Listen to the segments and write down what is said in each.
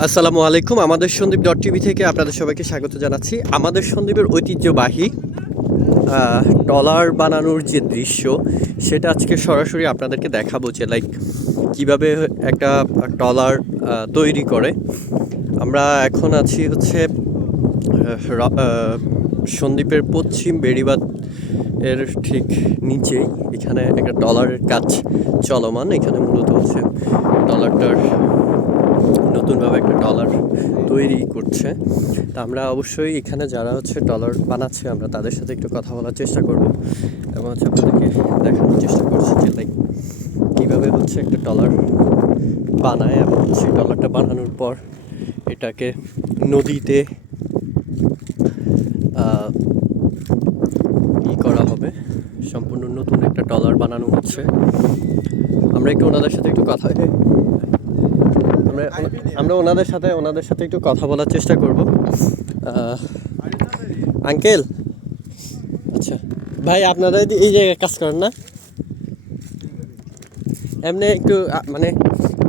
আসসালামু আলাইকুম আমাদের সন্দীপ ডট টিভি থেকে আপনাদের সবাইকে স্বাগত জানাচ্ছি। আমাদের সন্দীপের ঐতিহ্যবাহী টলার বানানোর যে দৃশ্য সেটা আজকে সরাসরি আপনাদেরকে দেখাবো যে লাইক কীভাবে একটা আহ, তৈরি করে। আমরা এখন আছি হচ্ছে আহ, র- আহ, সন্দ্বীপের পশ্চিম বেড়িবাদ এর ঠিক নিচেই। এখানে একটা ডলারের কাজ চলমান। এখানে মূলত হচ্ছে ডলারটার নতুনভাবে একটা ডলার তৈরি করছে। তা আমরা অবশ্যই এখানে যারা হচ্ছে ডলার বানাচ্ছে, আমরা তাদের সাথে একটু কথা বলার চেষ্টা করব এবং হচ্ছে আপনাদেরকে দেখানোর চেষ্টা করছি যে লাইক কীভাবে হচ্ছে একটা ডলার বানায় এবং সেই ডলারটা বানানোর পর এটাকে নদীতে ই করা হবে। সম্পূর্ণ নতুন একটা ডলার বানানো হচ্ছে। আমরা একটু ওনাদের সাথে একটু কথা আমরা আমরা ওনাদের সাথে ওনাদের সাথে একটু কথা বলার চেষ্টা করব। আঙ্কেল? আচ্ছা ভাই আপনারা এই- এই জায়গায় কাজ করেন না এমনি একটু মানে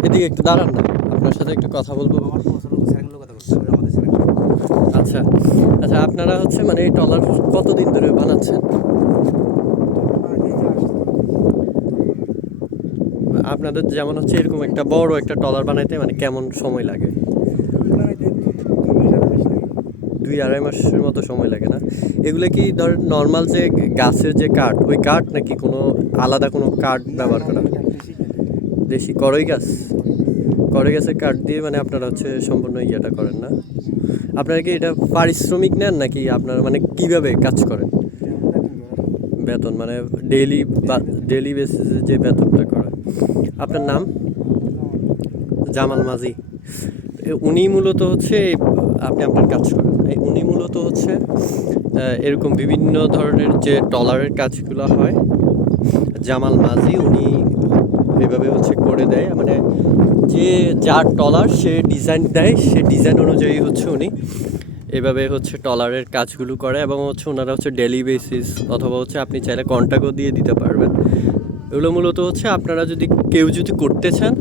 এদিকে একটু দাঁড়ান না আপনার সাথে একটু কথা বলব। আচ্ছা আচ্ছা আপনারা হচ্ছে মানে এই টলার কতদিন ধরে বানাচ্ছেন? আপনাদের যেমন হচ্ছে এরকম একটা বড় একটা টলার বানাইতে মানে কেমন সময় লাগে? দুই আড়াই মাসের মতো সময় লাগে না? এগুলো কি ধর নর্মাল যে গাছের যে কাঠ ওই কাঠ নাকি কোনো আলাদা কোনো কাঠ ব্যবহার করা দেশি করই গাছ? করই গাছের কাঠ দিয়ে মানে আপনারা হচ্ছে সম্পূর্ণ ইয়েটা করেন না? আপনারা কি এটা পারিশ্রমিক নেন নাকি আপনারা মানে কীভাবে কাজ করেন? বেতন মানে ডেইলি বা ডেইলি বেসিসে যে বেতনটা করে আপনার নাম? জামাল মাঝি উনি মূলত হচ্ছে, আপনি আপনার কাজ করেন। উনি মূলত হচ্ছে এরকম বিভিন্ন ধরনের যে ডলারের কাজগুলো হয়, জামাল মাঝি উনি এভাবে হচ্ছে করে দেয়। মানে যে যার টলার সে ডিজাইন দেয়, সে ডিজাইন অনুযায়ী হচ্ছে উনি এভাবে হচ্ছে টলারের কাজগুলো করে এবং হচ্ছে ওনারা হচ্ছে ডেলি বেসিস অথবা হচ্ছে আপনি চাইলে কন্ট্যাক্টও দিয়ে দিতে পারবেন। এগুলো মূলত হচ্ছে আপনারা যদি কেউ যদি করতে চান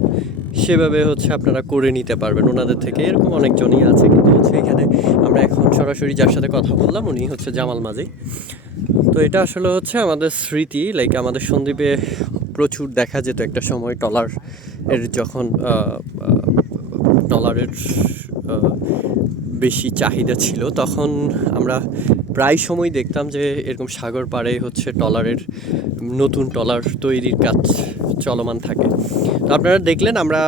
সেভাবে হচ্ছে আপনারা করে নিতে পারবেন। ওনাদের থেকে এরকম অনেকজনই আছে কিন্তু হচ্ছে এখানে আমরা এখন সরাসরি যার সাথে কথা বললাম উনি হচ্ছে জামাল মাঝি। তো এটা আসলে হচ্ছে আমাদের স্মৃতি লাইক আমাদের সন্দীপে প্রচুর দেখা যেত একটা সময় টলার এর যখন আহ, বেশি চাহিদা ছিল তখন আমরা প্রায় সময় দেখতাম যে এরকম সাগর পাড়ে হচ্ছে টলারের নতুন টলার তৈরির কাজ চলমান থাকে। তো আপনারা দেখলেন আমরা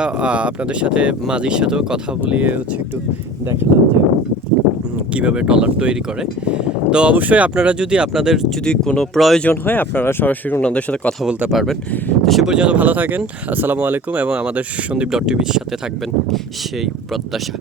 আপনাদের সাথে মাঝির সাথেও কথা বলিয়ে হচ্ছে একটু দেখালাম যে কীভাবে টলার তৈরি করে। তো অবশ্যই আপনারা যদি আপনাদের যদি কোনো প্রয়োজন হয়, আপনারা সরাসরি ওনাদের সাথে কথা বলতে পারবেন। তো সে পর্যন্ত ভালো থাকেন, আসসালামু আলাইকুম এবং আমাদের সন্দীপ ডট টিভির সাথে থাকবেন সেই প্রত্যাশা।